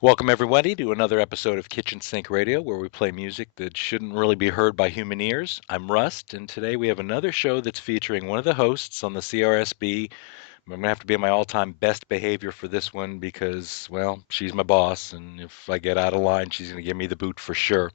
Welcome, everybody, to another episode of Kitchen Sink Radio, where we play music that shouldn't really be heard by human ears. I'm Rust, and today we have another show that's featuring one of the hosts on the CRSB. I'm going to have to be on my all-time best behavior for this one because, well, she's my boss, and if I get out of line, she's going to give me the boot for sure.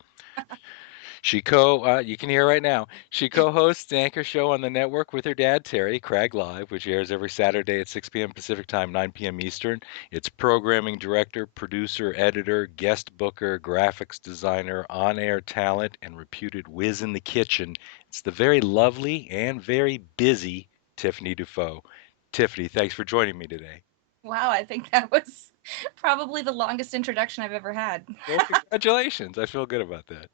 You can hear right now. She co-hosts the anchor show on the network with her dad, Terry, CRAGG Live, which airs every Saturday at 6 p.m. Pacific Time, 9 p.m. Eastern. It's programming director, producer, editor, guest booker, graphics designer, on-air talent, and reputed whiz in the kitchen. It's the very lovely and very busy Tiffany DuFoe. Tiffany, thanks for joining me today. Wow, I think that was probably the longest introduction I've ever had. Well, congratulations. I feel good about that.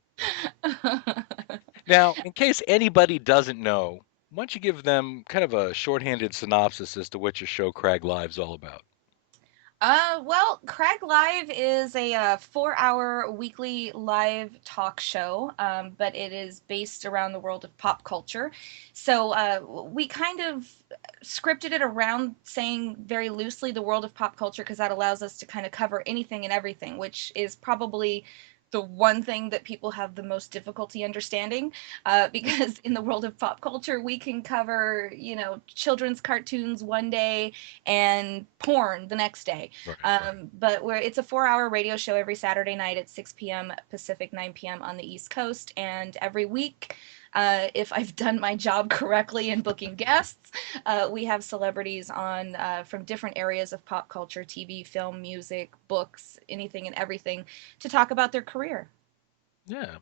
Now, in case anybody doesn't know, why don't you give them kind of a shorthanded synopsis as to what your show Crag Live's all about? Well, Crag Live is a 4-hour weekly live talk show, but it is based around the world of pop culture. So we kind of scripted it around saying very loosely the world of pop culture because that allows us to kind of cover anything and everything, which is probably the one thing that people have the most difficulty understanding because in the world of pop culture we can cover children's cartoons one day and porn the next day. Right. But where it's a 4-hour radio show every Saturday night at 6 p.m. Pacific, 9 p.m. on the East Coast, and every week, if I've done my job correctly in booking guests, we have celebrities on from different areas of pop culture, TV, film, music, books, anything and everything to talk about their career. Yeah.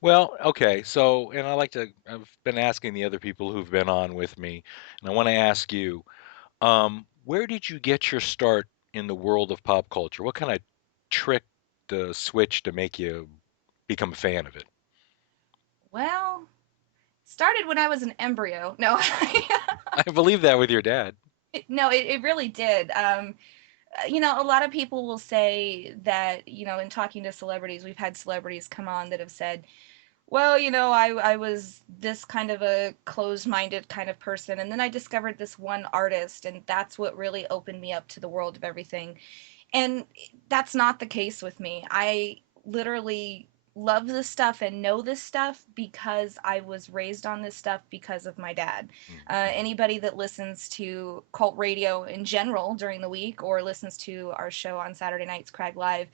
Well, okay. So, and I've been asking the other people who've been on with me, and I want to ask you, where did you get your start in the world of pop culture? What kind of trick the switch to make you become a fan of it? Well, started when I was an embryo. No, I believe that with your dad. no, it really did. A lot of people will say that, in talking to celebrities, we've had celebrities come on that have said, well, I was this kind of a closed minded kind of person. And then I discovered this one artist, and that's what really opened me up to the world of everything. And that's not the case with me. I literally love this stuff and know this stuff because I was raised on this stuff because of my dad. Mhm. Anybody that listens to cult radio in general during the week or listens to our show on Saturday nights, Crag Live,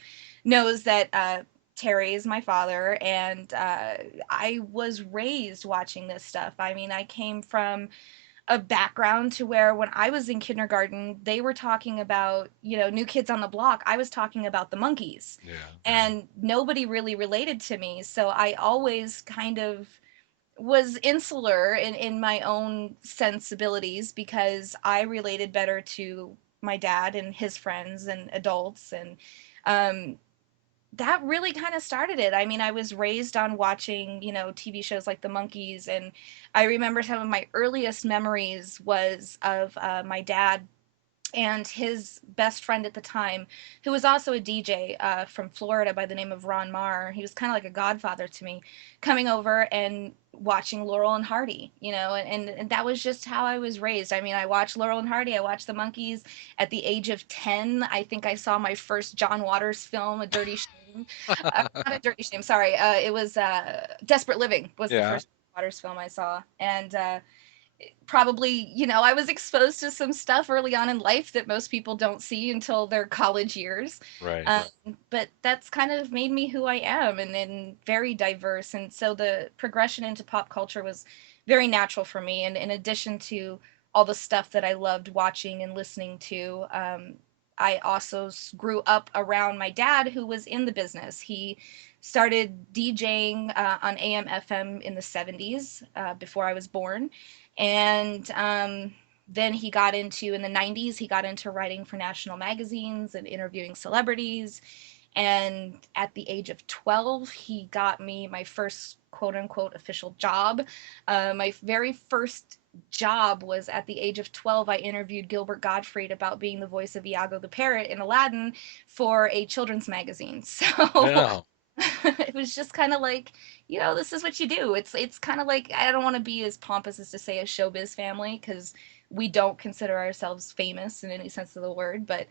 knows that Terry is my father, and I was raised watching this stuff. I mean, I came from a background to where when I was in kindergarten, they were talking about, New Kids on the Block. I was talking about the monkeys, Yeah. and nobody really related to me. So I always kind of was insular in my own sensibilities because I related better to my dad and his friends and adults. And um, that really kind of started it. I mean, I was raised on watching, TV shows like The Monkees, and I remember some of my earliest memories was of my dad and his best friend at the time, who was also a DJ from Florida by the name of Ron Marr. He was kind of like a godfather to me, coming over and watching Laurel and Hardy, and that was just how I was raised. I mean, I watched Laurel and Hardy, I watched the Monkees at the age of 10. I think I saw my first John Waters film, A Dirty Shame. Not A Dirty Shame, sorry. It was Desperate Living was the Yeah. first Waters film I saw. And probably, I was exposed to some stuff early on in life that most people don't see until their college years. Right. Um, but that's kind of made me who I am, and very diverse. And so the progression into pop culture was very natural for me. And in addition to all the stuff that I loved watching and listening to, I also grew up around my dad, who was in the business. He started DJing on AM FM in the 70s before I was born, and Then he got into, in the 90s, he got into writing for national magazines and interviewing celebrities. And at the age of 12, he got me my first quote unquote official job. My very first job was at the age of 12. I interviewed Gilbert Gottfried about being the voice of Iago the parrot in Aladdin for a children's magazine. So Yeah. it was just kind of like, this is what you do. It's kind of like, I don't want to be as pompous as to say a showbiz family, because we don't consider ourselves famous in any sense of the word, but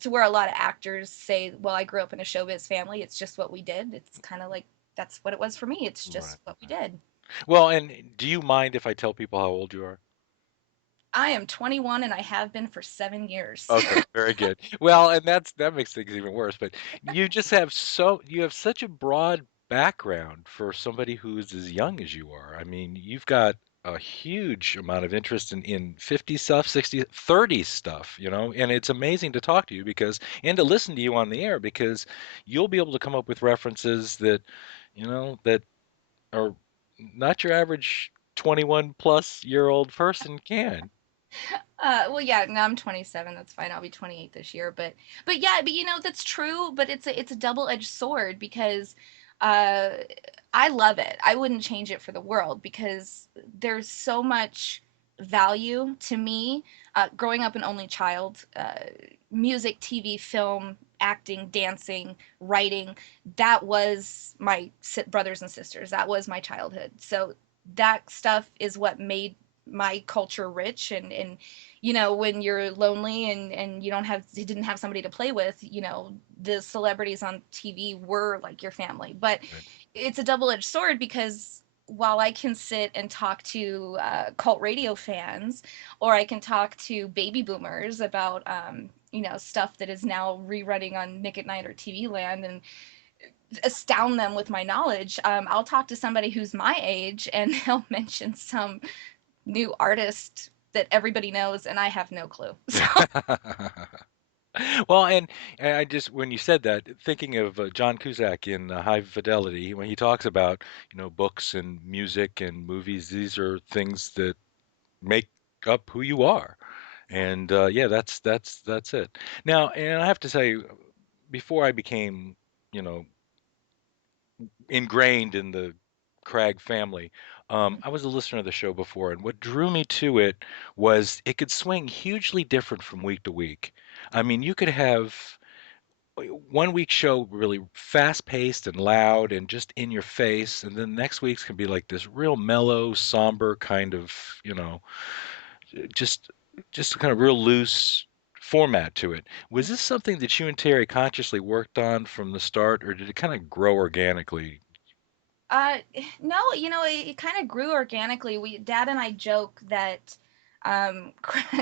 to where a lot of actors say, well, I grew up in a showbiz family, it's just what we did. It's kind of like, that's what it was for me. It's Right. just what we Right. did. Well, and do you mind if I tell people how old you are? I am 21 and I have been for 7 years. Okay, very good. Well, and that makes things even worse, but you have such a broad background for somebody who's as young as you are. I mean, you've got a huge amount of interest in 50 stuff, 60, 30 stuff, and it's amazing to talk to you and to listen to you on the air because you'll be able to come up with references that are not your average 21 plus year old person can. Well, yeah, now I'm 27. That's fine. I'll be 28 this year. But yeah, but that's true. But it's a double-edged sword, because uh, I love it. I wouldn't change it for the world, because there's so much value to me. Growing up an only child, music, TV, film, acting, dancing, writing, that was my brothers and sisters. That was my childhood. So that stuff is what made my culture rich. And when you're lonely and you didn't have somebody to play with, the celebrities on TV were like your family. But Right. it's a double-edged sword, because while I can sit and talk to cult radio fans, or I can talk to baby boomers about stuff that is now rerunning on Nick at Night or TV Land, and astound them with my knowledge, I'll talk to somebody who's my age and they'll mention some new artist that everybody knows, and I have no clue. So Well, and I just when you said that, thinking of John Cusack in High Fidelity, when he talks about books and music and movies, these are things that make up who you are, and yeah, that's it. Now, and I have to say, before I became you know ingrained in the Cragg family. I was a listener of the show before, and what drew me to it was it could swing hugely different from week to week. I mean, you could have one week show really fast paced and loud and just in your face, and then next week's can be like this real mellow, somber kind of, you know, just just kind of real loose format to it. Was this something that you and Terry consciously worked on from the start, or did it kind of grow organically? Uh, no, it kind of grew organically. Dad and I joke that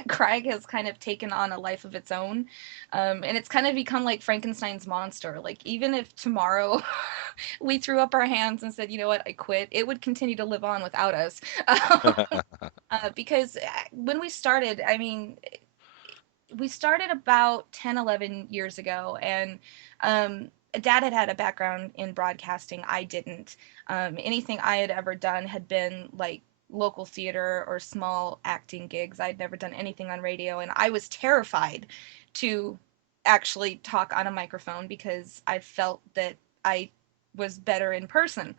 Craig has kind of taken on a life of its own, and it's kind of become like Frankenstein's monster. Like, even if tomorrow we threw up our hands and said, "You know what, I quit," it would continue to live on without us. Because when we started, I mean, we started about 10, 11 years ago, and dad had had a background in broadcasting. I didn't. Anything I had ever done had been like local theater or small acting gigs. I'd never done anything on radio, and I was terrified to actually talk on a microphone, because I felt that I was better in person.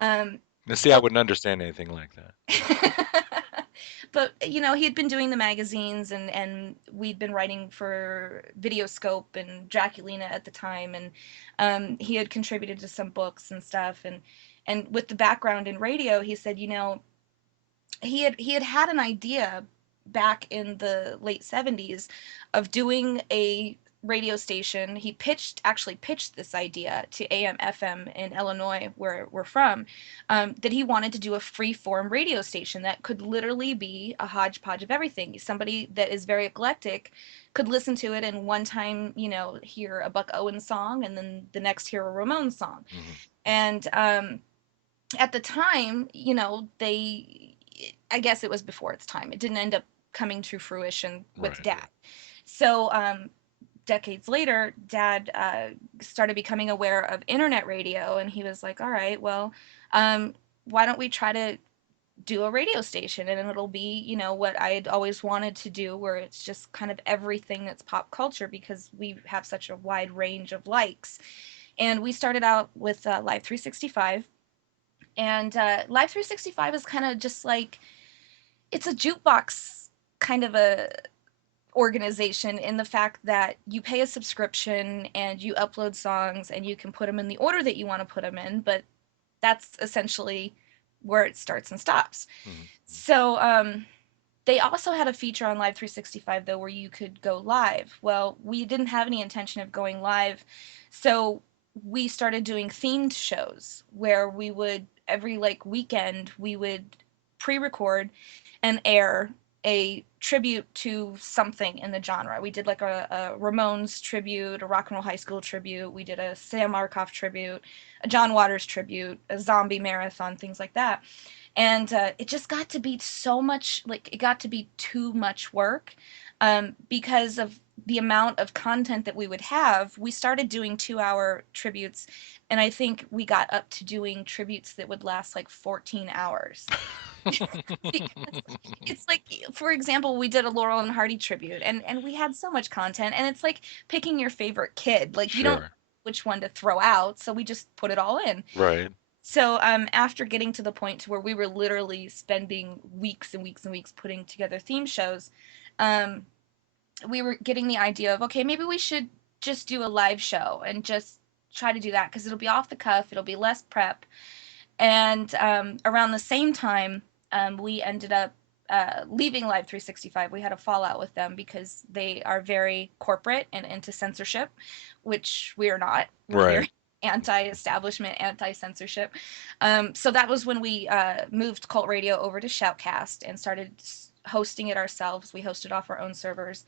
um, Now, see, I but wouldn't understand anything like that. but he had been doing the magazines, and we'd been writing for Videoscope and Draculina at the time, and he had contributed to some books and stuff, and with the background in radio, he said, he had an idea back in the late 70s of doing a radio station. He actually pitched this idea to AM FM in Illinois, where we're from, that he wanted to do a free form radio station that could literally be a hodgepodge of everything. Somebody that is very eclectic could listen to it and one time, hear a Buck Owens song, and then the next hear a Ramones song. Hmm. And at the time, I guess it was before its time. It didn't end up coming to fruition with Right, dad. right. So, decades later, dad started becoming aware of internet radio, and he was like, all right, well, why don't we try to do a radio station, and it'll be, what I had always wanted to do, where it's just kind of everything that's pop culture, because we have such a wide range of likes. And we started out with Live 365. And Live 365 is kind of just like, it's a jukebox kind of a organization, in the fact that you pay a subscription and you upload songs and you can put them in the order that you want to put them in, but that's essentially where it starts and stops. Mhm. So they also had a feature on Live 365, though, where you could go live. Well, we didn't have any intention of going live, so we started doing themed shows where we would, every like weekend, we would pre-record and air a tribute to something in the genre. We did like a Ramones tribute, a Rock and Roll High School tribute. We did a Sam Markoff tribute, a John Waters tribute, a zombie marathon, things like that. And it just got to be so much, like, it got to be too much work, because of the amount of content that we would have. We started doing 2-hour tributes, and I think we got up to doing tributes that would last like 14 hours. Because it's like, for example, we did a Laurel and Hardy tribute, and we had so much content, and it's like picking your favorite kid. Like, you don't know Sure. which one to throw out, so we just put it all in. Right. So, after getting to the point to where we were literally spending weeks and weeks and weeks putting together theme shows, um, we were getting the idea of, okay, maybe we should just do a live show and just try to do that, because it'll be off the cuff, it'll be less prep. And around the same time, we ended up leaving Live 365. We had a fallout with them because they are very corporate and into censorship, which we are not. We're Right. very anti-establishment, anti-censorship. So that was when we moved Cult Radio over to Shoutcast and started hosting it ourselves. We hosted off our own servers,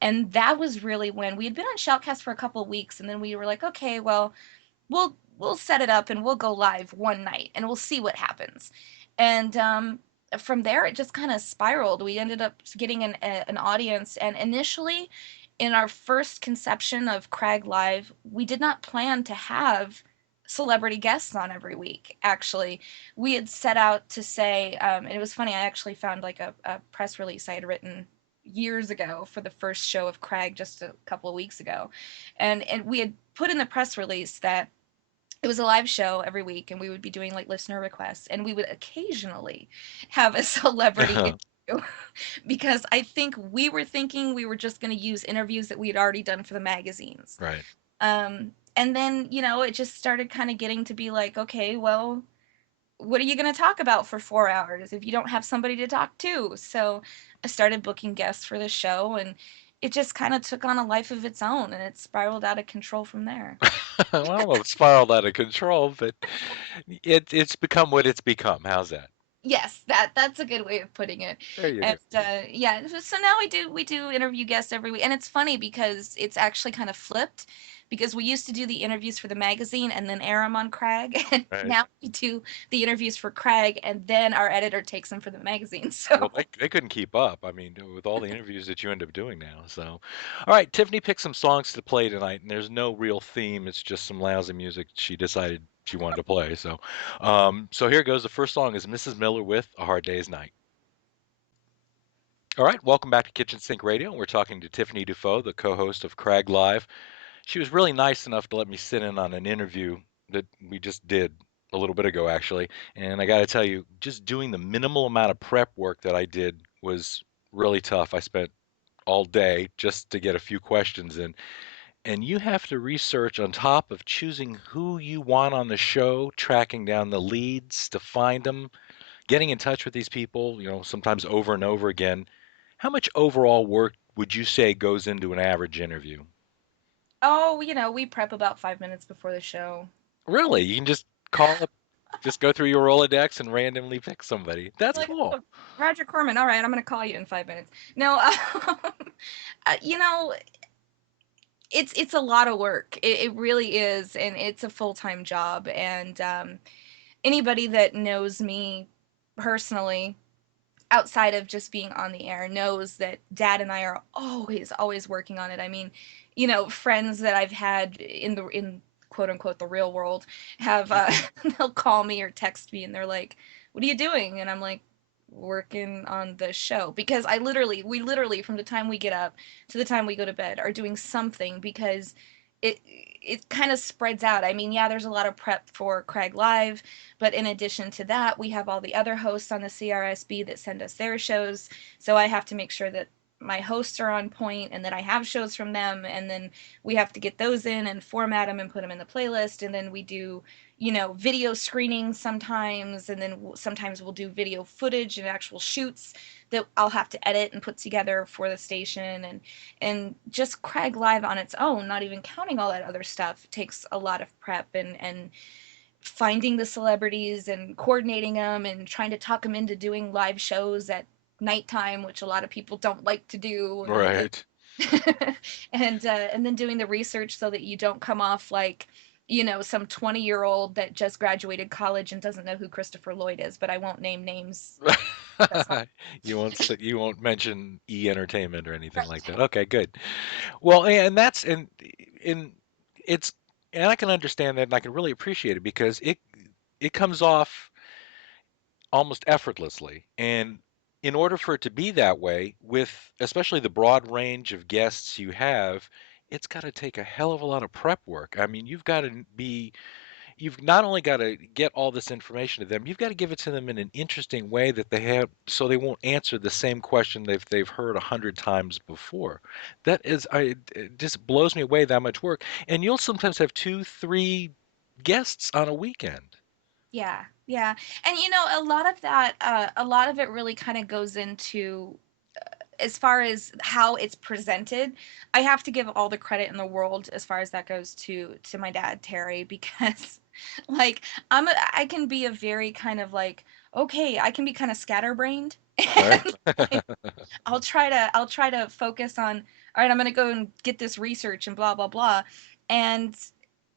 and that was really when we had been on Shoutcast for a couple of weeks, and then we were like, okay, well, we'll set it up and we'll go live one night and we'll see what happens. And from there, it just kind of spiraled. We ended up getting an audience, and initially, in our first conception of CRAGG Live, we did not plan to have celebrity guests on every week. Actually, we had set out to say, and it was funny. I actually found like a press release I had written years ago for the first show of CRAGG just a couple of weeks ago, and we had put in the press release that it was a live show every week, and we would be doing like listener requests, and we would occasionally have a celebrity interview, because I think we were thinking we were just going to use interviews that we had already done for the magazines. Right. And then, it just started kind of getting to be like, okay, well, what are you going to talk about for 4 hours if you don't have somebody to talk to? So I started booking guests for the show, and it just kind of took on a life of its own, and it spiraled out of control from there. Well, it spiraled out of control, but it's become what it's become. How's that? Yes, that's a good way of putting it. There you And go. yeah, so now we do interview guests every week, and it's funny because it's actually kind of flipped, because we used to do the interviews for the magazine and then air them on CRAGG, and Right. now we do the interviews for CRAGG and then our editor takes them for the magazine. Well, So they couldn't keep up. I mean, with all the interviews that you end up doing now. So, all right, Tiffany picked some songs to play tonight, and there's no real theme. It's just some lousy music she decided she wanted to play. So here goes. The first song is Mrs. Miller with A Hard Day's Night. All right, welcome back to Kitchen Sink Radio. We're talking to Tiffany DuFoe, the co-host of CRAGG Live. She was really nice enough to let me sit in on an interview that we just did a little bit ago, actually. And I got to tell you, just doing the minimal amount of prep work that I did was really tough. I spent all day just to get a few questions in. And you have to research on top of choosing who you want on the show, tracking down the leads to find them, getting in touch with these people, sometimes over and over again. How much overall work would you say goes into an average interview? oh, we prep about 5 minutes before the show. Really? You can just call up, just go through your Rolodex and randomly pick somebody. That's Like, cool. oh, Roger Corman, all right, I'm going to call you in 5 minutes. No, you know, it's a lot of work. It really is, and it's a full-time job. And anybody that knows me personally, outside of just being on the air, knows that Dad and I are always working on it. I mean, friends that I've had in quote unquote the real world have they'll call me or text me, and they're like, "What are you doing?" And I'm like, working on the show, because we literally, from the time we get up to the time we go to bed, are doing something, because it kind of spreads out. I mean, yeah, there's a lot of prep for Craig Live, but in addition to that, we have all the other hosts on the CRSB that send us their shows. So I have to make sure that my hosts are on point and that I have shows from them, and then we have to get those in and format them and put them in the playlist, and then we do, video screenings sometimes, and then sometimes we'll do video footage and actual shoots that I'll have to edit and put together for the station. And just Craig Live on its own, not even counting all that other stuff, takes a lot of prep, and finding the celebrities and coordinating them and trying to talk them into doing live shows at nighttime, which a lot of people don't like to do, and Right. and then doing the research so that you don't come off like, some 20-year-old that just graduated college and doesn't know who Christopher Lloyd is. But I won't name names. That's not You won't mention E Entertainment or anything like right. that. Okay, good. Well, and that's and it's and I can understand that and I can really appreciate it because it comes off almost effortlessly. And in order for it to be that way, with especially the broad range of guests you have, it's got to take a hell of a lot of prep work. I mean, you've not only got to get all this information to them, you've got to give it to them in an interesting way that they have, so they won't answer the same question they've heard 100 times before. It just blows me away that much work. And you'll sometimes have two, three guests on a weekend. Yeah, yeah. And a lot of that, a lot of it really kind of goes into, as far as how it's presented. I have to give all the credit in the world as far as that goes to my dad, Terry, because like I can be a very kind of like, okay, I can be kind of scatterbrained. Right. And like, I'll try to focus on, all right, I'm going to go and get this research and blah blah blah. And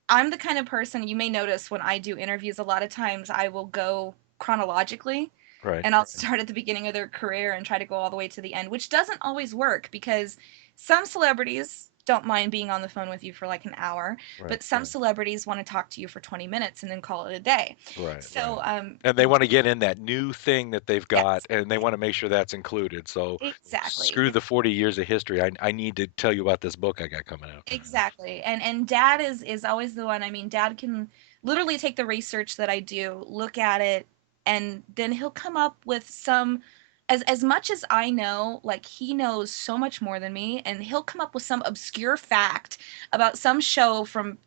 I'm the kind of person, you may notice when I do interviews, a lot of times I will go chronologically, Right. and I'll start at the beginning of their career and try to go all the way to the end, which doesn't always work, because some celebrities don't mind being on the phone with you for like an hour, Right. but some celebrities want to talk to you for 20 minutes and then call it a day. Right. Right. So, And they want to get in that new thing that they've got, yes, and they want to make sure that's included. So exactly. screw the 40 years of history. I need to tell you about this book I got coming out. Exactly. And dad is always the one. I mean, dad can literally take the research that I do, look at it, and then he'll come up with some, as much as I know, like he knows so much more than me, and he'll come up with some obscure fact about some show from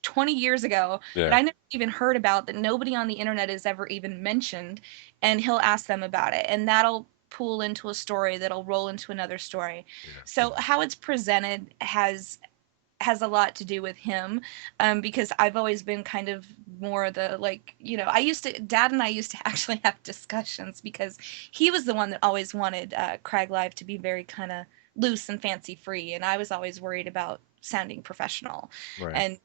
20 years ago that Yeah. I never even heard about, that nobody on the internet has ever even mentioned, and he'll ask them about it, and that'll pool into a story that'll roll into another story. Yeah. So how it's presented has a lot to do with him, because I've always been kind of more the, like, dad and I used to actually have discussions, because he was the one that always wanted Crag Live to be very kind of loose and fancy free, and I was always worried about sounding professional. Right. And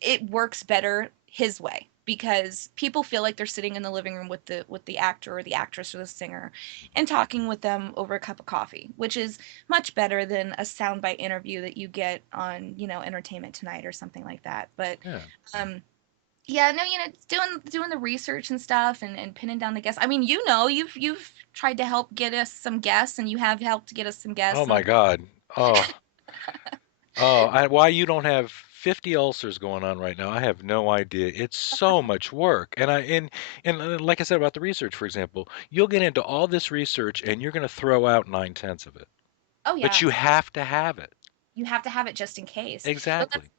it works better his way, because people feel like they're sitting in the living room with the actor or the actress or the singer and talking with them over a cup of coffee, which is much better than a soundbite interview that you get on, Entertainment Tonight or something like that. But Yeah. um yeah, no, doing the research and stuff, and pinning down the guests. I mean, you've tried to help get us some guests, and you have helped get us some Oh guests my and God. Oh. Oh, why you don't have 50 ulcers going on right now, I have no idea. It's so much work. And like I said about the research, for example, you'll get into all this research and you're going to throw out 9/10 of it. oh But yeah, you have to have it. you have to have it just in case. But that's Exactly.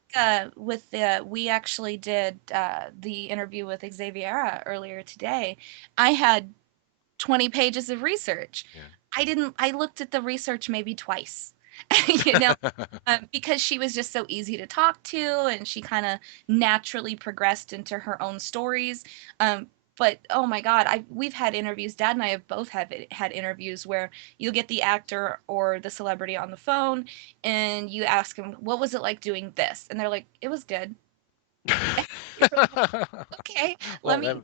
with the we actually did the interview with Xaviera earlier today. I had 20 pages of research. Yeah. I looked at the research maybe twice. you know because she was just so easy to talk to, and she kind of naturally progressed into her own stories. But oh my god, we've had interviews, dad and I have both had interviews where you'll get the actor or the celebrity on the phone, and you ask them, what was it like doing this, and they're like, it was good. You're like, okay, let Well, me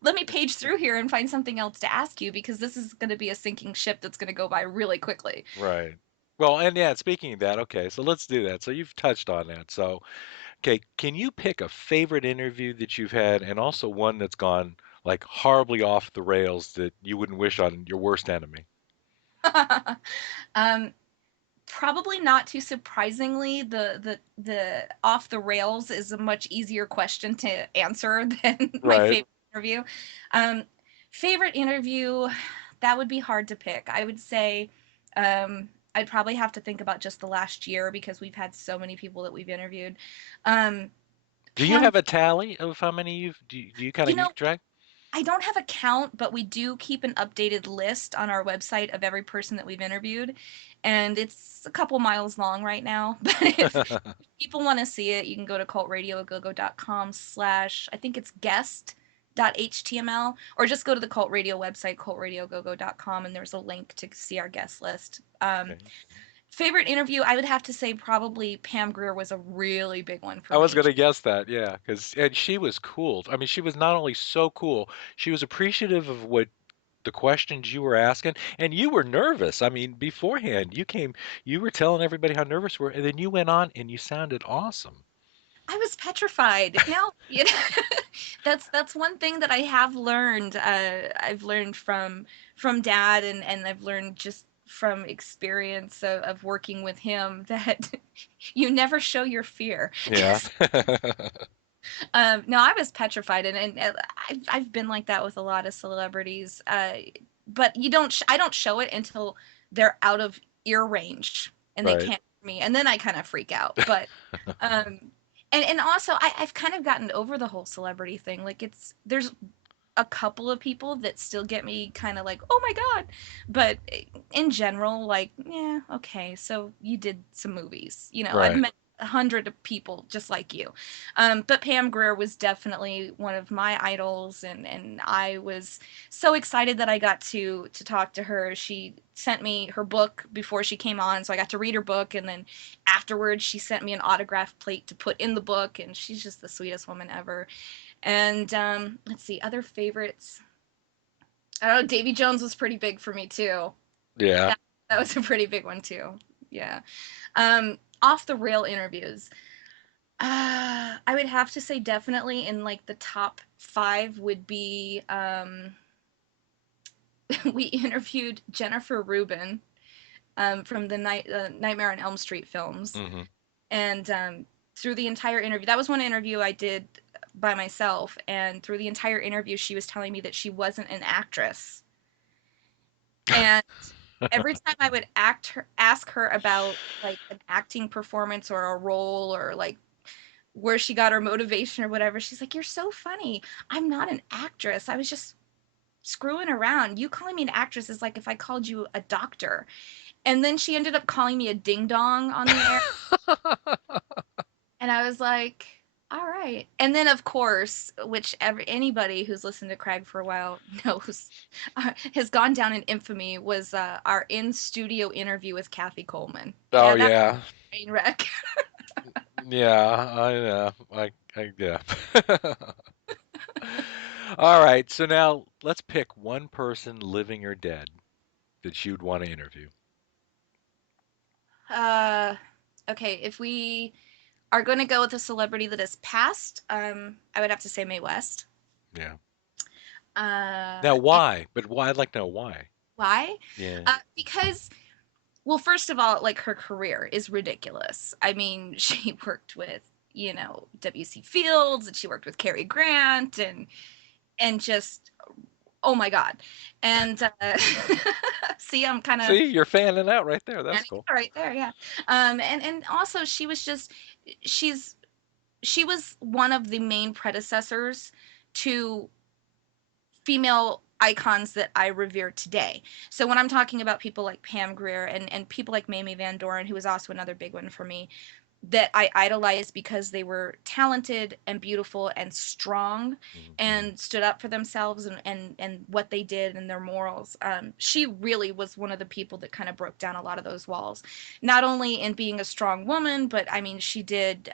let me page through here and find something else to ask you, because this is going to be a sinking ship that's going to go by really quickly. right. Well, and yeah, speaking of that, okay, so let's do that. So you've touched on that. So, okay, can you pick a favorite interview that you've had and also one that's gone like horribly off the rails that you wouldn't wish on your worst enemy? um, Probably not too surprisingly, the off the rails is a much easier question to answer than my Right. favorite interview. Um, Favorite interview, that would be hard to pick. I would say I'd probably have to think about just the last year because we've had so many people that we've interviewed. Um, Do you Pam, have a tally of how many do you kind you of know, keep track? I don't have a count, but we do keep an updated list on our website of every person that we've interviewed. And it's a couple miles long right now. But if people want to see it, you can go to cultradiogogo.com/, I think it's guest.html, or just go to the Cult Radio website, cultradiogogo.com, and there's a link to see our guest list. Okay. Favorite interview, I would have to say probably Pam Grier was a really big one for I was me. gonna guess that, yeah, because and she was cool. I mean, she was not only so cool, she was appreciative of what the questions you were asking, and you were nervous. I mean, beforehand, you were telling everybody how nervous you were, and then you went on and you sounded awesome. I was petrified. No, you know, that's one thing that I have learned. I've learned from Dad, and I've learned just from experience of working with him that you never show your fear. Yeah. No, I was petrified, and I've been like that with a lot of celebrities. But you don't, I don't show it until they're out of ear range and they Right. can't hear me, and then I kind of freak out. But um, and also I've kind of gotten over the whole celebrity thing. Like there's a couple of people that still get me kind of like, oh my god, but in general, like, yeah, okay, so you did some movies, I've Right. met 100 of people just like you. But Pam Grier was definitely one of my idols, and I was so excited that I got to talk to her. She sent me her book before she came on, so I got to read her book, and then afterwards she sent me an autograph plate to put in the book, and she's just the sweetest woman ever. And let's see, other favorites. I don't know. Davy Jones was pretty big for me too. Yeah. That was a pretty big one too. Yeah. Off the rail interviews. I would have to say definitely in like the top five would be we interviewed Jennifer Rubin from the Nightmare on Elm Street films, Hmm. and through the entire interview, that was one interview I did by myself, and through the entire interview, she was telling me that she wasn't an actress, and every time I would ask her about like an acting performance or a role or like where she got her motivation or whatever, she's like, "You're so funny. I'm not an actress. I was just screwing around. You calling me an actress is like if I called you a doctor." And then she ended up calling me a ding dong on the air. And I was like, all right. And then, of course, which anybody who's listened to Craig for a while knows, has gone down in infamy, was our in studio interview with Kathy Coleman. Oh Yeah, that yeah. train wreck. Yeah, I know. Yeah. All right, so now let's pick one person, living or dead, that you'd want to interview. uh, okay, if we are going to go with a celebrity that has passed, I would have to say Mae West. Yeah. Now, And why? But why? I'd like to know why. why? Yeah. Because, well, first of all, like her career is ridiculous. I mean, she worked with, W.C. Fields, and she worked with Cary Grant, and just, oh my god. And see, I'm kind of See, you're fanning out right there. That's standing cool. right there, yeah. And also she was just, she's she was one of the main predecessors to female icons that I revere today. So when I'm talking about people like Pam Grier and people like Mamie Van Doren, who was also another big one for me, that I idolized because they were talented and beautiful and strong Hmm. and stood up for themselves and what they did and their morals. She really was one of the people that kind of broke down a lot of those walls, not only in being a strong woman, but I mean, she did,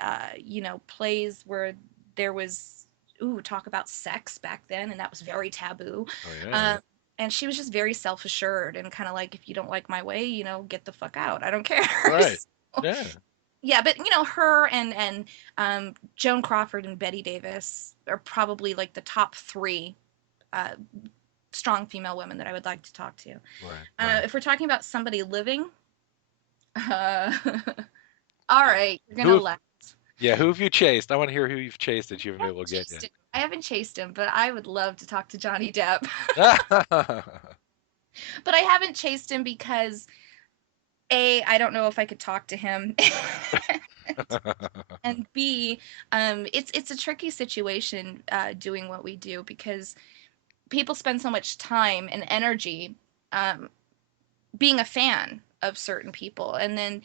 plays where there was, ooh, talk about sex back then, and that was very taboo. Oh yeah. Um, and she was just very self assured and kind of like, if you don't like my way, get the fuck out. I don't care. Right. So, Yeah. yeah, but her and Joan Crawford and Betty Davis are probably like the top three strong female women that I would like to talk to. Right, right. If we're talking about somebody living, uh, all Yeah. right, you're Who gonna have laugh. yeah, who have you chased? I want to hear who you've chased that you I haven't been haven't able to get chased him. I haven't chased him, but I would love to talk to Johnny Depp. yet. But I haven't chased him because A, I don't know if I could talk to him. And B, it's a tricky situation doing what we do because people spend so much time and energy um, being a fan of certain people, and then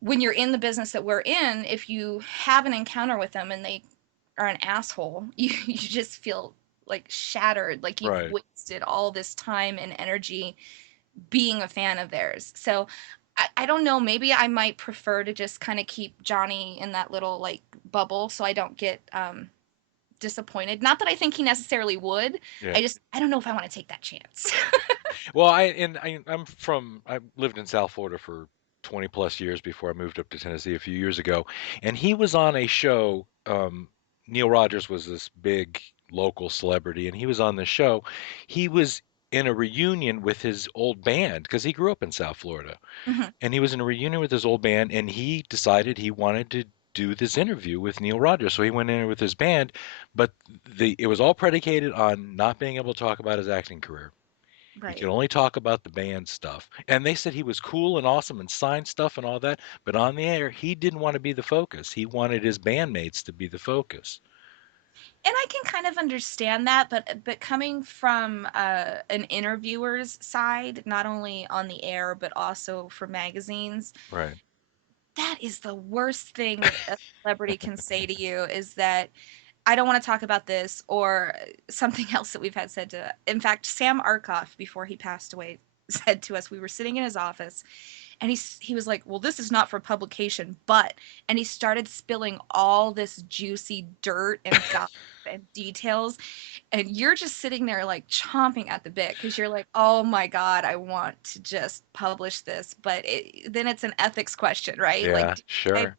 when you're in the business that we're in, if you have an encounter with them and they are an asshole, you just feel like shattered, like you've Right. wasted all this time and energy being a fan of theirs. So I don't know, maybe I might prefer to just kind of keep Johnny in that little like bubble so I don't get disappointed. Not that I think he necessarily would. Yeah. I don't know if I want to take that chance. Well, I lived in South Florida for 20 plus years before I moved up to Tennessee a few years ago, and he was on a show. Neil Rogers was this big local celebrity, and he was on the show. He was in a reunion with his old band because he grew up in South Florida, Mhm. and he was in a reunion with his old band, and he decided he wanted to do this interview with Neil Rogers. So he went in with his band, but the it was all predicated on not being able to talk about his acting career. He could Right. only talk about the band stuff. And they said he was cool and awesome and signed stuff and all that, but on the air, he didn't want to be the focus. He wanted his bandmates to be the focus. And I can kind of understand that, but coming from an interviewer's side, not only on the air but also for magazines, Right. that is the worst thing that a celebrity can say to you is that I don't want to talk about this or something else that we've had said to. In fact, Sam Arkoff, before he passed away, said to us, we were sitting in his office and he was like, "Well, this is not for publication, but," and he started spilling all this juicy dirt and gossip and details, and you're just sitting there like chomping at the bit because you're like, "Oh my god, I want to just publish this," but then it's an ethics question, right? Like, Yeah, do I, sure.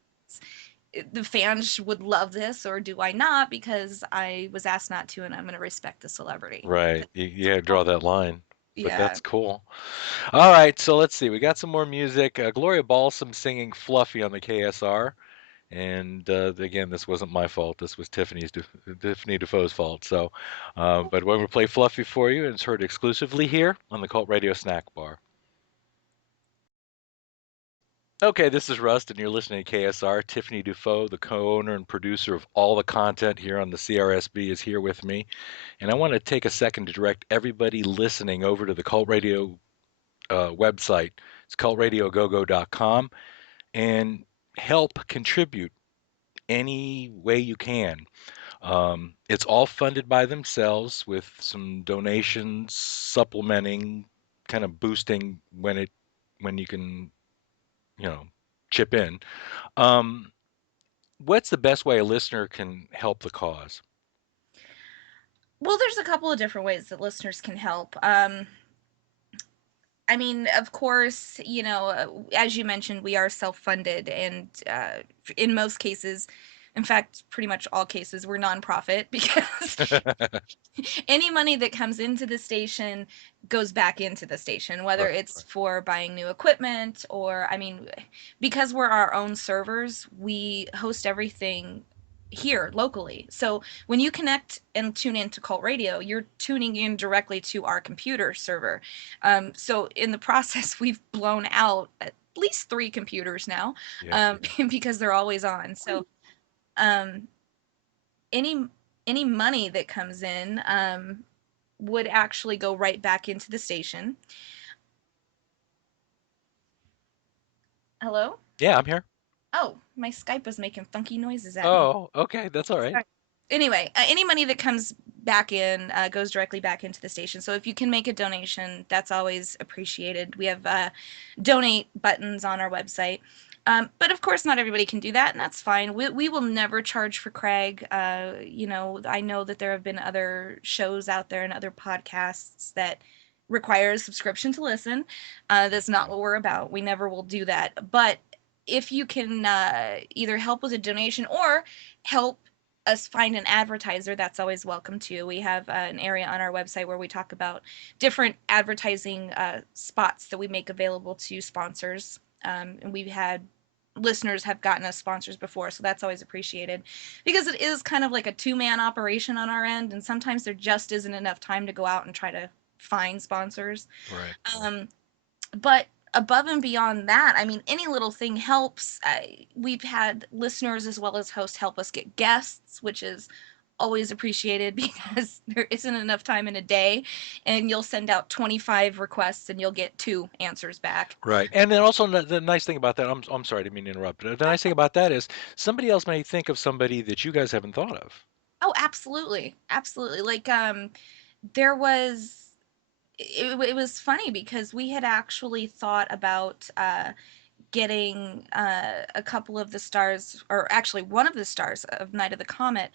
the fans would love this or do I not because I was asked not to and I'm going to respect the celebrity. Right. You gotta draw that line. But Yeah. that's cool. All right, so let's see. We got some more music. Gloria Balsam singing Fluffy on the KSR. And again, this wasn't my fault. This was Tiffany DuFoe's fault. So, but when we play Fluffy for you, and it's heard exclusively here on the Cult Radio Snack Bar. Okay, this is Rust, and you're listening to KSR. Tiffany DuFoe, the co-owner and producer of all the content here on the CRSB, is here with me. And I want to take a second to direct everybody listening over to the Cult Radio website. It's cultradiogogo.com, and help contribute any way you can. It's all funded by themselves with some donations supplementing, kind of boosting when you can, you know, chip in. Um, what's the best way a listener can help the cause? Well, there's a couple of different ways that listeners can help. I mean, of course, as you mentioned, we are self-funded, and in most cases, in fact, pretty much all cases, we're nonprofit because any money that comes into the station goes back into the station, whether Right, it's right. for buying new equipment or, I mean, because we're our own servers, we host everything here locally. So when you connect and tune into Cult Radio, you're tuning in directly to our computer server. So in the process, we've blown out at least three computers now Yeah, yeah. because they're always on. So um, any any money that comes in would actually go right back into the station. Hello? Yeah, I'm here. Oh, my Skype was making funky noises at me. Oh, okay, that's all right. Sorry. Anyway, any money that comes back in goes directly back into the station. So if you can make a donation, that's always appreciated. We have donate buttons on our website. But of course, not everybody can do that, and that's fine. We will never charge for CRAGG. I know that there have been other shows out there and other podcasts that require a subscription to listen. That's not what we're about. We never will do that. But if you can either help with a donation or help us find an advertiser, that's always welcome too. We have an area on our website where we talk about different advertising spots that we make available to sponsors. And we've had listeners have gotten us sponsors before, so that's always appreciated because it is kind of like a two-man operation on our end, and sometimes there just isn't enough time to go out and try to find sponsors. Right. Um, but above and beyond that, I mean, any little thing helps. We've had listeners as well as hosts help us get guests, which is always appreciated because there isn't enough time in a day, and you'll send out 25 requests and you'll get two answers back. Right. And then also the nice thing about that, I'm sorry, I didn't mean to interrupt. The nice thing about that is somebody else may think of somebody that you guys haven't thought of. Oh, absolutely, absolutely. Like, there was. It was funny because we had actually thought about getting a couple of the stars, or actually one of the stars of Night of the Comet,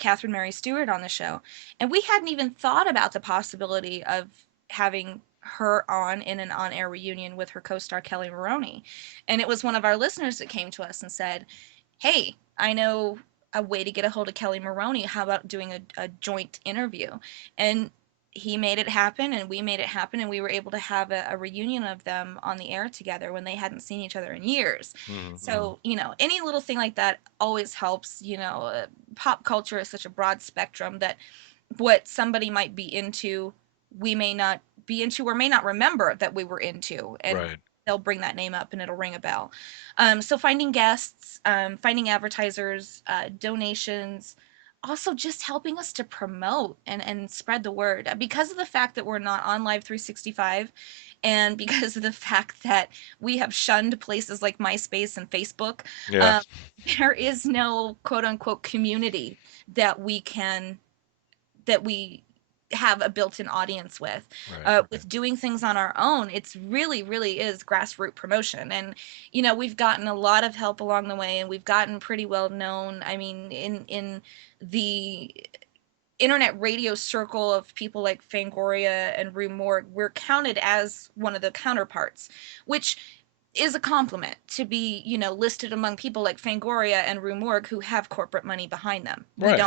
Catherine Mary Stewart, on the show. And we hadn't even thought about the possibility of having her on in an on air reunion with her co star Kelly Maroney. And it was one of our listeners that came to us and said, "Hey, I know a way to get a hold of Kelly Maroney. How about doing a joint interview?" And he made it happen and we made it happen, and we were able to have a reunion of them on the air together when they hadn't seen each other in years. Hmm. So, any little thing like that always helps. Pop culture is such a broad spectrum that what somebody might be into, we may not be into or may not remember that we were into, and Right. they'll bring that name up and it'll ring a bell. So finding guests, finding advertisers, donations, also just helping us to promote and spread the word because of the fact that we're not on Live 365, and because of the fact that we have shunned places like MySpace and Facebook. Yeah. um, there is no quote unquote community that we have a built-in audience with. Right. With doing things on our own, it's really is grassroots promotion, and we've gotten a lot of help along the way, and we've gotten pretty well known. I mean, in the internet radio circle of people like Fangoria and Rue Morgue, we're counted as one of the counterparts, which is a compliment to be, listed among people like Fangoria and Rue Morgue who have corporate money behind them. We Right.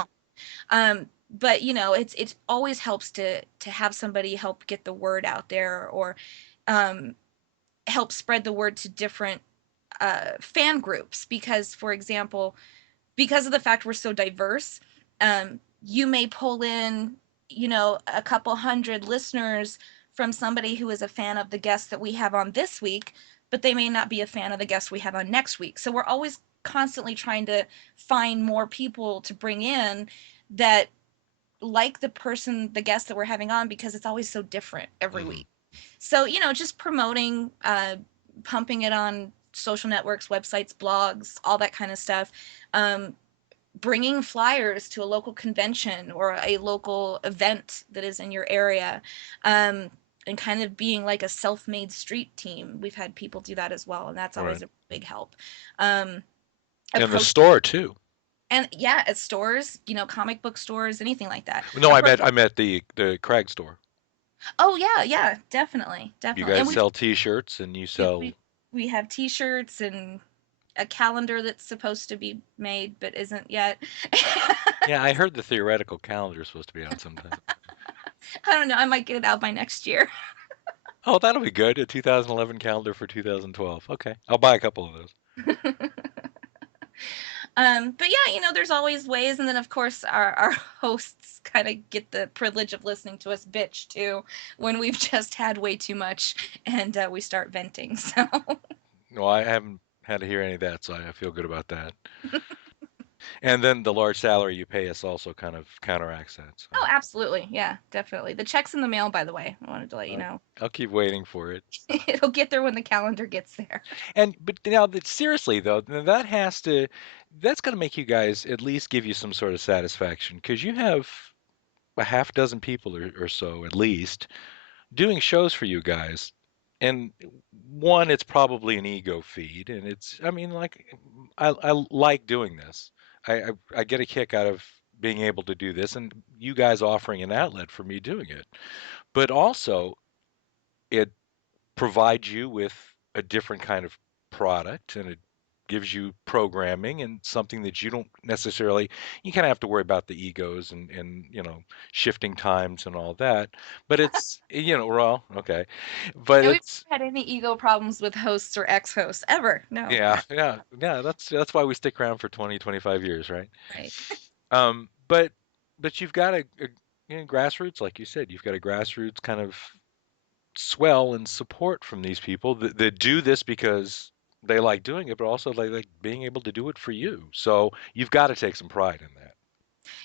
don't. But it always helps to have somebody help get the word out there, or um, help spread the word to different fan groups. Because, for example, because of the fact we're so diverse, you may pull in, a couple hundred listeners from somebody who is a fan of the guest that we have on this week, but they may not be a fan of the guest we have on next week. So we're always constantly trying to find more people to bring in that like the guest that we're having on, because it's always so different every Hmm. week. So, just promoting, pumping it on social networks, websites, blogs, all that kind of stuff. Um, Bringing flyers to a local convention or a local event that is in your area. And kind of being like a self-made street team. We've had people do that as well, and that's always Right. a big help. Um, And the approach store too. and yeah, at stores, comic book stores, anything like that. No, Approach. I meant the CRAGG store. Oh yeah, yeah, definitely, You definitely. guys And sell T-shirts and you we sell. we we have T-shirts and a calendar that's supposed to be made but isn't yet. Yeah, I heard the theoretical calendar is supposed to be out sometime. I don't know. I might get it out by next year. Oh, that'll be good. A 2011 calendar for 2012. Okay, I'll buy a couple of those. But yeah, there's always ways, and then of course our hosts kind of get the privilege of listening to us bitch too when we've just had way too much, and we start venting. So. No, I haven't had to hear any of that, so I feel good about that. And then the large salary you pay us also kind of counteracts that. So Oh, absolutely, yeah, definitely. The check's in the mail, by the way. I wanted to let you uh, know. I'll keep waiting for it. It'll get there when the calendar gets there. And but now that seriously though, that's going to make you guys at least give you some sort of satisfaction because you have a half dozen people or so at least doing shows for you guys. And one, it's probably an ego feed, and I mean, like, I like doing this. I get a kick out of being able to do this, and you guys offering an outlet for me doing it. But also, it provides you with a different kind of product and a gives you programming and something that you don't necessarily, you kind of have to worry about the egos and shifting times and all that. But it's, well, okay. But Yeah, we've it's, never had any ego problems with hosts or ex-hosts ever. No, yeah, never. yeah, yeah, that's why we stick around for 20, 25 years, right? Right. But you've got grassroots, like you said, you've got a grassroots kind of swell and support from these people that do this because they like doing it, but also they like being able to do it for you. So you've got to take some pride in that.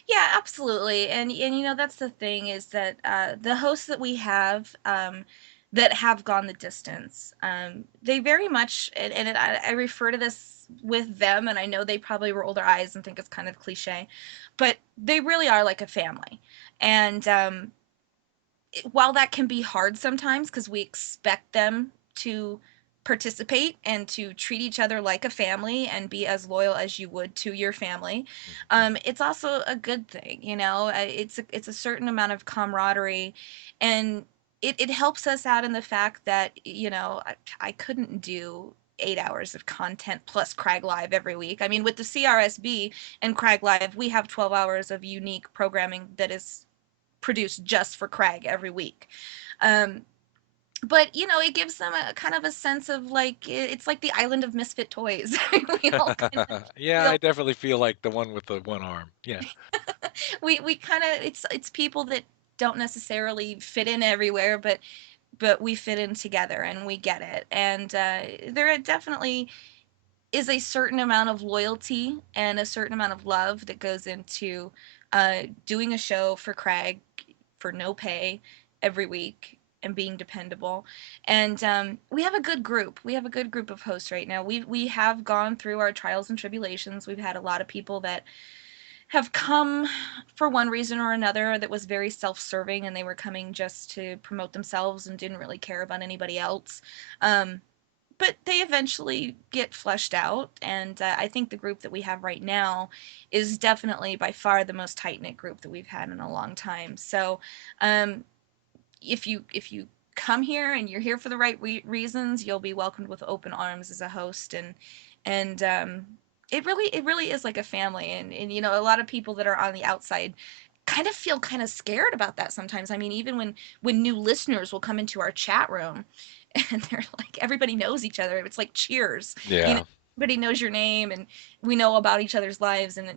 Yeah, absolutely. And that's the thing is that the hosts that we have that have gone the distance, they very much I refer to this with them, and I know they probably roll their eyes and think it's kind of cliche, but they really are like a family. And while that can be hard sometimes because we expect them to participate and to treat each other like a family and be as loyal as you would to your family, Mhm. it's also a good thing. It's a certain amount of camaraderie, and it helps us out in the fact that I couldn't do 8 hours of content plus Crag Live every week. I mean, with the CRSB and Crag Live, we have 12 hours of unique programming that is produced just for Crag every week. Um, but it gives them a kind of a sense of like it's like the island of misfit toys. we all kind of Yeah, we I all definitely feel like the one with the one arm. Yeah. we kind of it's people that don't necessarily fit in everywhere, but we fit in together and we get it. And there definitely is a certain amount of loyalty and a certain amount of love that goes into doing a show for Craig for no pay every week and being dependable. And we have a good group. We have a good group of hosts right now. We have gone through our trials and tribulations. We've had a lot of people that have come for one reason or another that was very self-serving, and they were coming just to promote themselves and didn't really care about anybody else. But they eventually get fleshed out, and I think the group that we have right now is definitely by far the most tight knit group that we've had in a long time. So um, if you come here and you're here for the right reasons, you'll be welcomed with open arms as a host. And it really is like a family. And a lot of people that are on the outside kind of feel kind of scared about that sometimes. I mean, even when new listeners will come into our chat room and they're like, everybody knows each other. It's like Cheers, you know. Yeah. Everybody knows your name, and we know about each other's lives. And a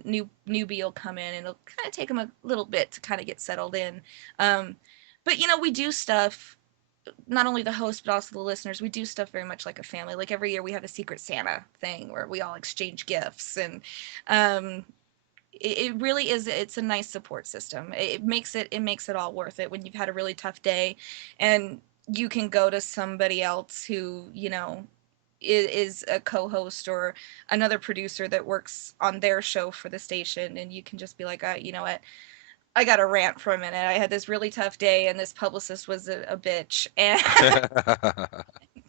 newbie will come in, and it'll kind of take them a little bit to kind of get settled in. Um, but we do stuff, not only the host but also the listeners. We do stuff very much like a family. Like every year we have a secret Santa thing where we all exchange gifts, and um, it really is. It's a nice support system. It makes it all worth it when you've had a really tough day, and you can go to somebody else who is a co-host or another producer that works on their show for the station, and you can just be like, you know what, I got a rant for a minute. I had this really tough day, and this publicist was a bitch, and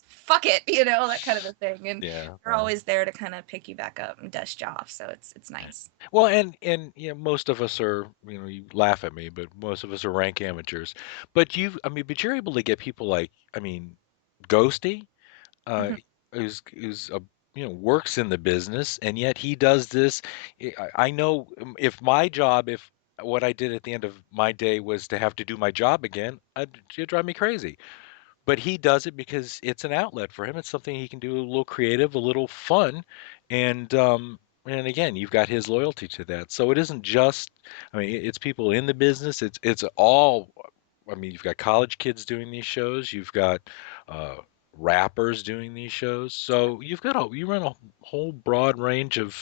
fuck it, that kind of a thing. And Yeah, they're well. always there to kind of pick you back up and dust you off. So it's nice. Well, and most of us are, you laugh at me, but most of us are rank amateurs. But but you're able to get people like, Ghosty, uh, Hmm. who's a works in the business, and yet he does this. I know, if my job, if what I did at the end of my day was to have to do my job again, it'd drive me crazy. But he does it because it's an outlet for him. It's something he can do, a little creative, a little fun, and again, you've got his loyalty to that. So it isn't just, it's people in the business. It's all. You've got college kids doing these shows. You've got uh, rappers doing these shows. So you run a whole broad range of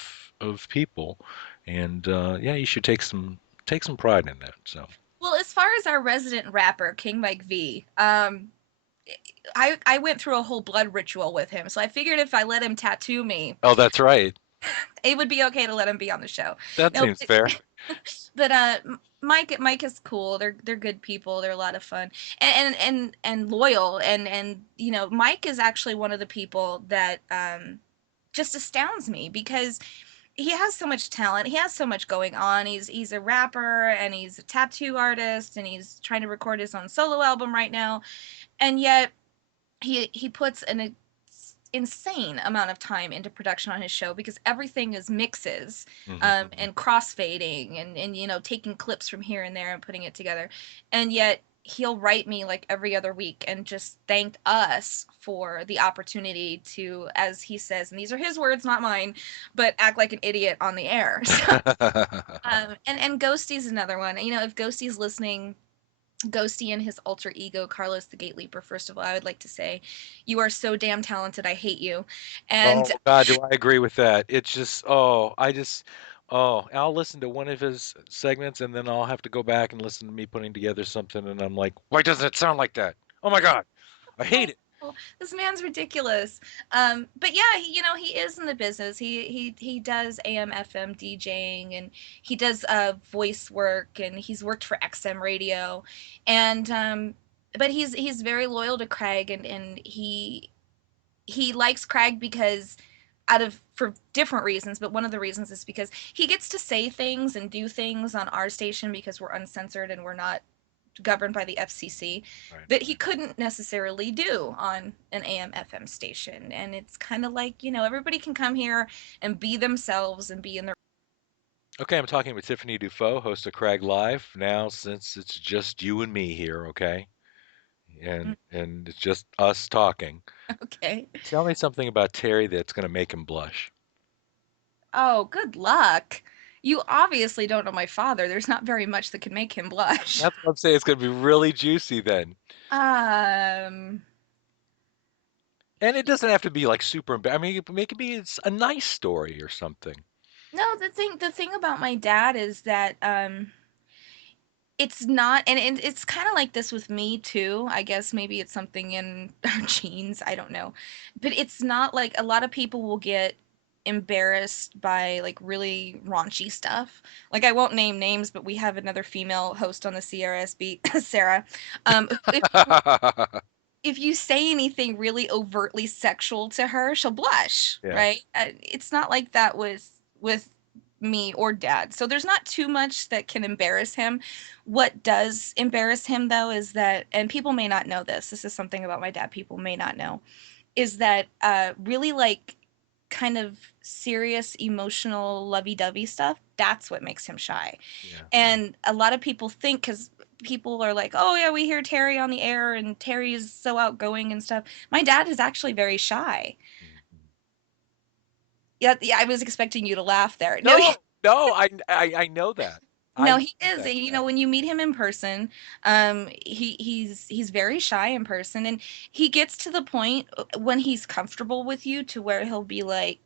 people, and yeah, you should take some pride in that. So. Well, as far as our resident rapper, King Mike V, I went through a whole blood ritual with him, so I figured if I let him tattoo me, Oh, that's right. it would be okay to let him be on the show. That No, seems fair. but Mike is cool. They're good people. They're a lot of fun and loyal. And Mike is actually one of the people that just astounds me because he has so much talent. He has so much going on. He's a rapper, and he's a tattoo artist, and he's trying to record his own solo album right now. And yet he puts insane amount of time into production on his show because everything is mixes, Hmm. and crossfading and taking clips from here and there and putting it together. And yet he'll write me like every other week and just thank us for the opportunity to, as he says, and these are his words, not mine, but act like an idiot on the air. So and Ghosty's another one. If Ghosty's listening, Ghosty and his alter ego, Carlos the Gate Leaper, first of all, I would like to say, you are so damn talented. I hate you. And Oh God, do I agree with that? It's just, oh, I'll listen to one of his segments and then I'll have to go back and listen to me putting together something, and I'm like, why doesn't it sound like that? Oh my God, I I hate it. know, this man's ridiculous. But yeah, he is in the business. He does AM FM DJing, and he does voice work, and he's worked for XM radio. And but he's very loyal to Craig, and he likes Craig because out of for different reasons, but one of the reasons is because he gets to say things and do things on our station because we're uncensored and we're not governed by the FCC Right. that he couldn't necessarily do on an AM FM station. And it's kind of like, everybody can come here and be themselves and be in their. Okay, I'm talking with Tiffany DuFoe, host of CRAGG Live. Now, since it's just you and me here, okay, and it's just us talking, Okay. tell me something about Terry that's going to make him blush. Oh, good luck. You obviously don't know my father. There's not very much that can make him blush. That's what I'm saying. It's going to be really juicy then. Um, And it doesn't have to be like super I mean, it could be it's a nice story or something. no, the thing about my dad is that it's not, and it's kind of like this with me too. I guess maybe it's something in our genes, I don't know. But it's not like a lot of people will get embarrassed by like really raunchy stuff. Like I won't name names, but we have another female host on the CRSB, Sarah. If you say anything really overtly sexual to her, she'll blush, Yeah, right? It's not like that with me or dad. So there's not too much that can embarrass him. What does embarrass him though is that, and people may not know this. This is something about my dad people may not know, is that really like kind of serious emotional lovey-dovey stuff, that's what makes him shy. yeah, yeah. And a lot of people think, because people are like, oh yeah, we hear Terry on the air and Terry is so outgoing and stuff. My dad is actually very shy. Mhm. Yeah, yeah, I was expecting you to laugh there. No, No, no, I know that. I no, know he is. that. And, Yeah, when you meet him in person, he's very shy in person, and he gets to the point when he's comfortable with you to where he'll be like,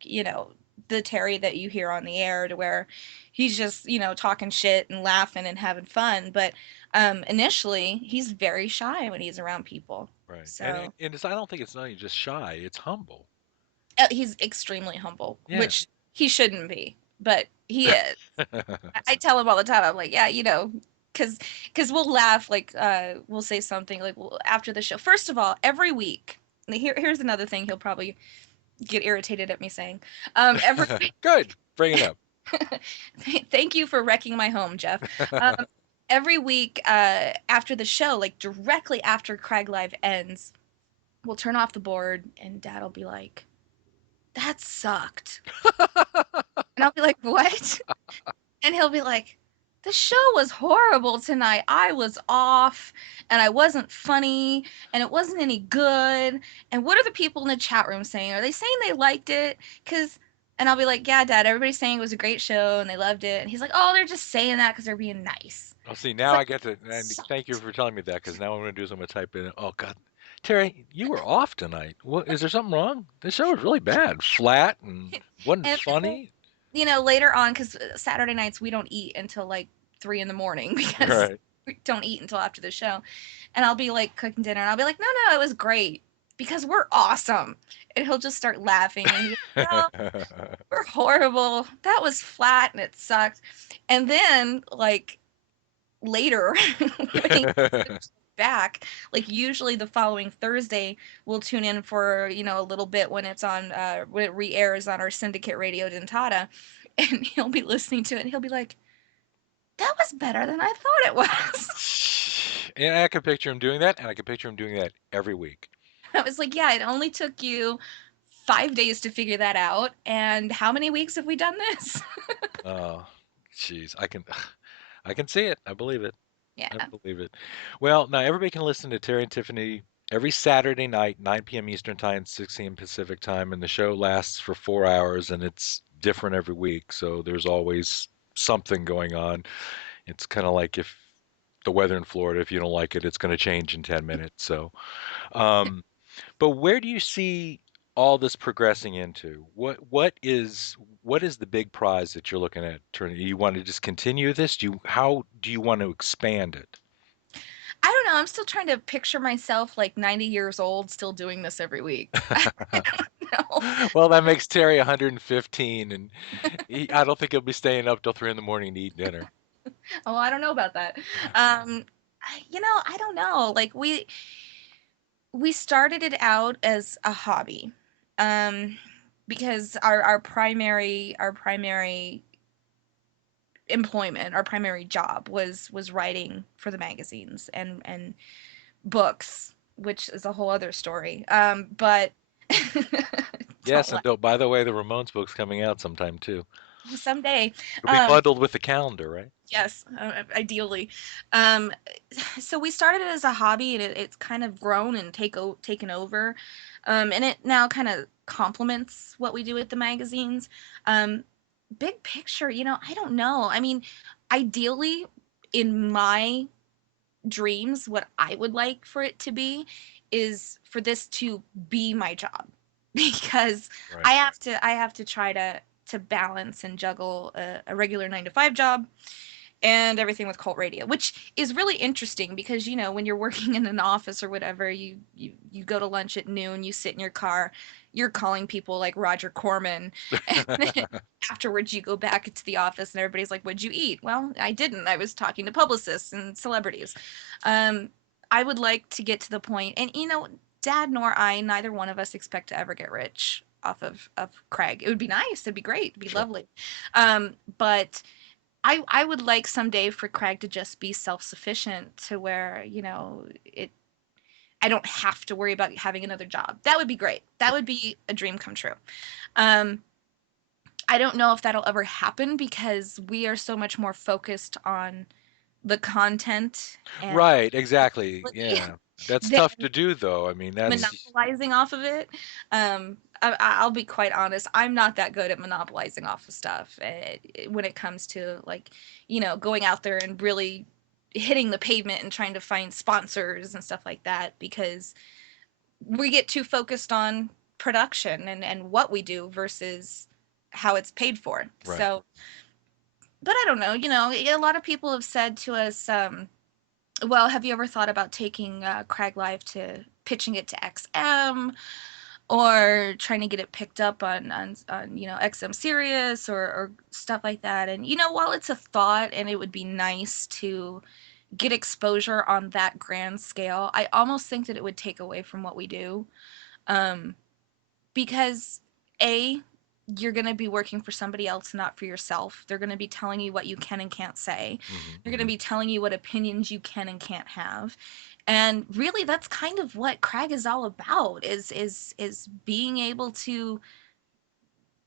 the Terry that you hear on the air, to where he's just, talking shit and laughing and having fun. But initially, he's very shy when he's around people. right. So I don't think it's not even just shy. It's humble. he's extremely humble, Yeah. which he shouldn't be, but he is. I tell him all the time. I'm like, yeah, because we'll laugh, like we'll say something like, well, after the show. First of all, every week. Here's another thing he'll probably get irritated at me saying. Every Good. Bring it up. Thank you for wrecking my home, Jeff. Um, every week after the show, like directly after Craig Live ends, we'll turn off the board, and Dad'll be like, "That sucked," and I'll be like, "What?" And he'll be like, "The show was horrible tonight. I was off and I wasn't funny and it wasn't any good. And what are the people in the chat room saying? Are they saying they liked it? Cuz And I'll be like, "Yeah, Dad, everybody's saying it was a great show and they loved it." And he's like, "Oh, they're just saying that cuz they're being nice." I'll see. It's Now like, I get to, and thank you sucked. for telling me that, because now what I'm going to do is I'm going to type in, oh God, Terry, you were off tonight. What, is there something wrong? This show was really bad, flat, and wasn't And then, funny. later on, cuz Saturday nights we don't eat until like 3 in the morning because Right. we don't eat until after the show. And I'll be like cooking dinner and I'll be like, "No, no, it was great because we're awesome." And he'll just start laughing and he's like, "No, we're horrible. That was flat and it sucked." And then like later when he back, like usually the following Thursday, we'll tune in for, a little bit when it's on when it re-airs on our syndicate radio Dentata, and he'll be listening to it and he'll be like, "That was better than I thought it was." And I can picture him doing that, and I can picture him doing that every week. I was like, "Yeah, it only took you 5 days to figure that out. And how many weeks have we done this? Oh, jeez. I can see it. I believe it. I Yeah. believe it. Well, now everybody can listen to Terry and Tiffany every Saturday night, 9 p.m. Eastern Time, 6 a.m. Pacific Time, and the show lasts for 4 hours, and it's different every week. So there's always something going on. It's kind of like if the weather in Florida, if you don't like it, it's going to change in 10 minutes. So, um, but where do you see all this progressing into? What is the big prize that you're looking at turning? You want to just continue this? How do you want to expand it? I don't know. I'm still trying to picture myself like 90 years old, still doing this every week. I don't know. Well, that makes Terry 115, and I don't think he'll be staying up till 3 in the morning to eat dinner. Oh, I don't know about that. I don't know. Like we started it out as a hobby. Um, because our primary employment, our primary job was writing for the magazines and books, which is a whole other story. But don't Yes, and let don't, by the way, the Ramones book's coming out sometime too. someday. It'll be Um, bundled with the calendar, right? yes, ideally. Um, so we started it as a hobby, and it's kind of grown and taken over, and it now kind of complements what we do with the magazines. Um, Big picture, I don't know. I mean, ideally, in my dreams, what I would like for it to be is for this to be my job because Right. I have to try to balance and juggle a regular 9 to 5 job and everything with cult radio, which is really interesting because when you're working in an office or whatever, you go to lunch at noon, you sit in your car, you're calling people like Roger Corman, and then afterwards you go back into the office and everybody's like, "What'd you eat?" Well, I didn't. I was talking to publicists and celebrities. Um, I would like to get to the point, and Dad nor I, neither one of us expect to ever get rich off of Craig. It would be nice. It'd be great. It'd be Sure. lovely. But I would like someday for Craig to just be self-sufficient to where, I don't have to worry about having another job. That would be great. That would be a dream come true. Um, I don't know if that'll ever happen because we are so much more focused on the content and Right, exactly. quality Yeah. That's than tough to do though. I mean, that's monopolizing off of it. I'll be quite honest. I'm not that good at monopolizing off of stuff when it comes to like, going out there and really hitting the pavement and trying to find sponsors and stuff like that because we get too focused on production and what we do versus how it's paid for. right. So, but I don't know. A lot of people have said to us, well, have you ever thought about taking Crag Live to pitching it to XM or trying to get it picked up on XM Sirius or stuff like that? And while it's a thought and it would be nice to get exposure on that grand scale, I almost think that it would take away from what we do. Um, because a you're going to be working for somebody else, not for yourself. They're going to be telling you what you can and can't say. Hmm. They're going to be telling you what opinions you can and can't have. And really that's kind of what Crag is all about, is being able to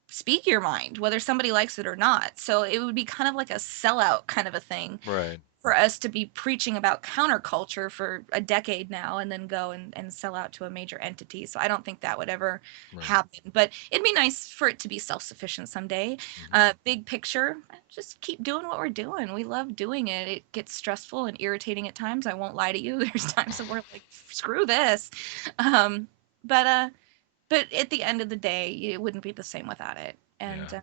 speak your mind whether somebody likes it or not. So it would be kind of like a sellout kind of a thing Right. for us to be preaching about counterculture for a decade now and then go and sell out to a major entity. So I don't think that would ever Right. happen. But it'd be nice for it to be self sufficient someday. Hmm. Big picture, just keep doing what we're doing. We love doing it. It gets stressful and irritating at times. I won't lie to you. There's times that we're like, screw this. Um, but but at the end of the day, it wouldn't be the same without it. Yeah.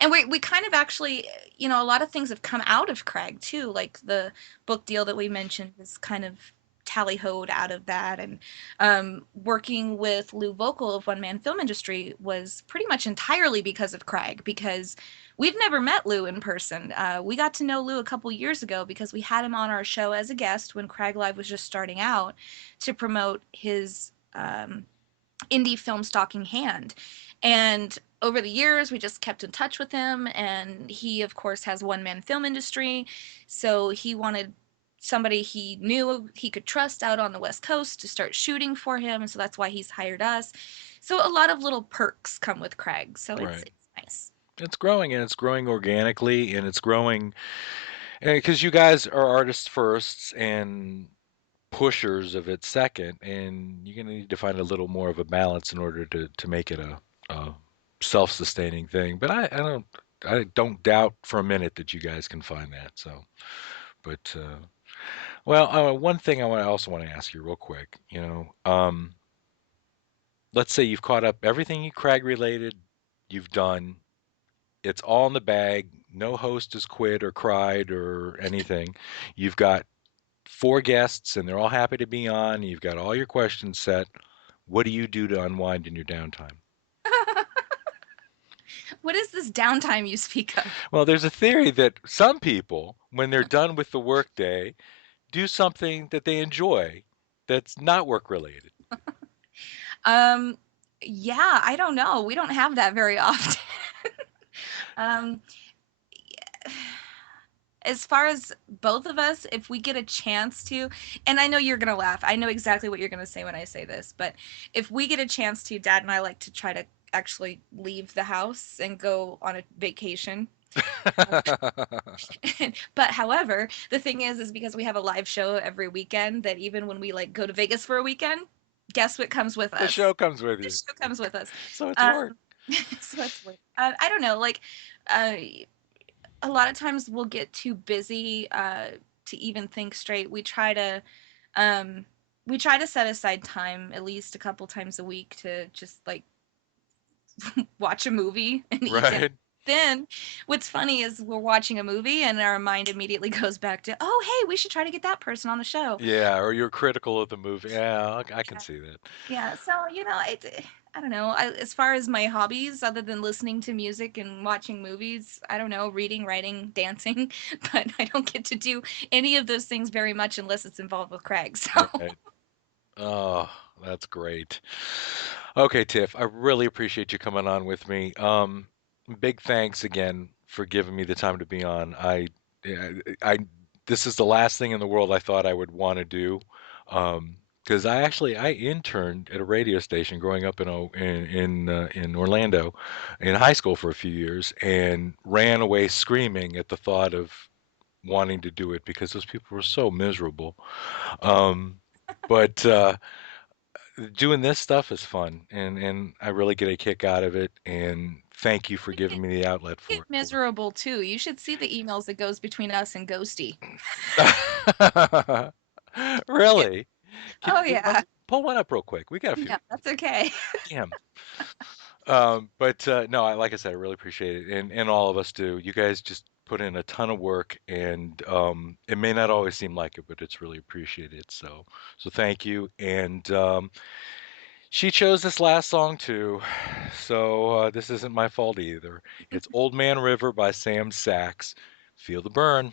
And we kind of actually, a lot of things have come out of Craig too, like the book deal that we mentioned is kind of tally-hoed out of that. And working with Lou Vocal of One Man Film Industry was pretty much entirely because of Craig, because we've never met Lou in person. We got to know Lou a couple years ago because we had him on our show as a guest when Craig Live was just starting out to promote his indie film Stalking Hand. And over the years, we just kept in touch with him. And he, of course, has One Man Film Industry. So he wanted somebody he knew he could trust out on the West Coast to start shooting for him. And so that's why he's hired us. So a lot of little perks come with Crag, so Right. it's nice. It's growing and it's growing organically and it's growing because you guys are artists first and pushers of it second, and you're going to need to find a little more of a balance in order to make it a self-sustaining thing. But I don't doubt for a minute that you guys can find that. So, but well, one thing I also want to ask you real quick. Let's say you've caught up everything you Crag related, you've done. It's all in the bag. No host has quit or cried or anything. You've got four guests and they're all happy to be on. You've got all your questions set. What do you do to unwind in your downtime? What is this downtime you speak of? Well, there's a theory that some people, when they're done with the workday, do something that they enjoy that's not work related. Um, yeah, I don't know. We don't have that very often. um, as far as both of us, if we get a chance to, and I know you're gonna laugh. I know exactly what you're gonna say when I say this, but if we get a chance to, Dad and I like to try to actually leave the house and go on a vacation. But however, the thing is because we have a live show every weekend that even when we like go to Vegas for a weekend, guess what comes with The show us? comes with The you. show comes with us. So it's Um, work. so it's work. I don't know, like uh, a lot of times we'll get too busy to even think straight. Um, we try to set aside time at least a couple times a week to just like watch a movie and eat dinner. Right? Then, what's funny is we're watching a movie and our mind immediately goes back to, oh, hey, we should try to get that person on the show. Yeah, or you're critical of the movie. Yeah, I can Yeah. see that. Yeah. So, I don't know. As far as my hobbies, other than listening to music and watching movies, I don't know, reading, writing, dancing, but I don't get to do any of those things very much unless it's involved with Craig. So, Right. Oh, that's great. Okay, Tiff, I really appreciate you coming on with me. Big thanks again for giving me the time to be on. Yeah, this is the last thing in the world I thought I would want to do. Because I interned at a radio station growing up in Orlando, in high school for a few years, and ran away screaming at the thought of wanting to do it because those people were so miserable. Um, but doing this stuff is fun, and I really get a kick out of it. And thank you for we giving me the outlet get for miserable too. You should see the emails that goes between us and Ghosty. it. Yeah. Really? Oh, yeah. Pull one up real quick? We got a few. Yeah, that's okay. Damn. But no, like I said, I really appreciate it, and all of us do. You guys just put in a ton of work, and it may not always seem like it, but it's really appreciated. So thank you. And she chose this last song too, so this isn't my fault either. It's "Old Man River" by Sam Sachs. Feel the burn.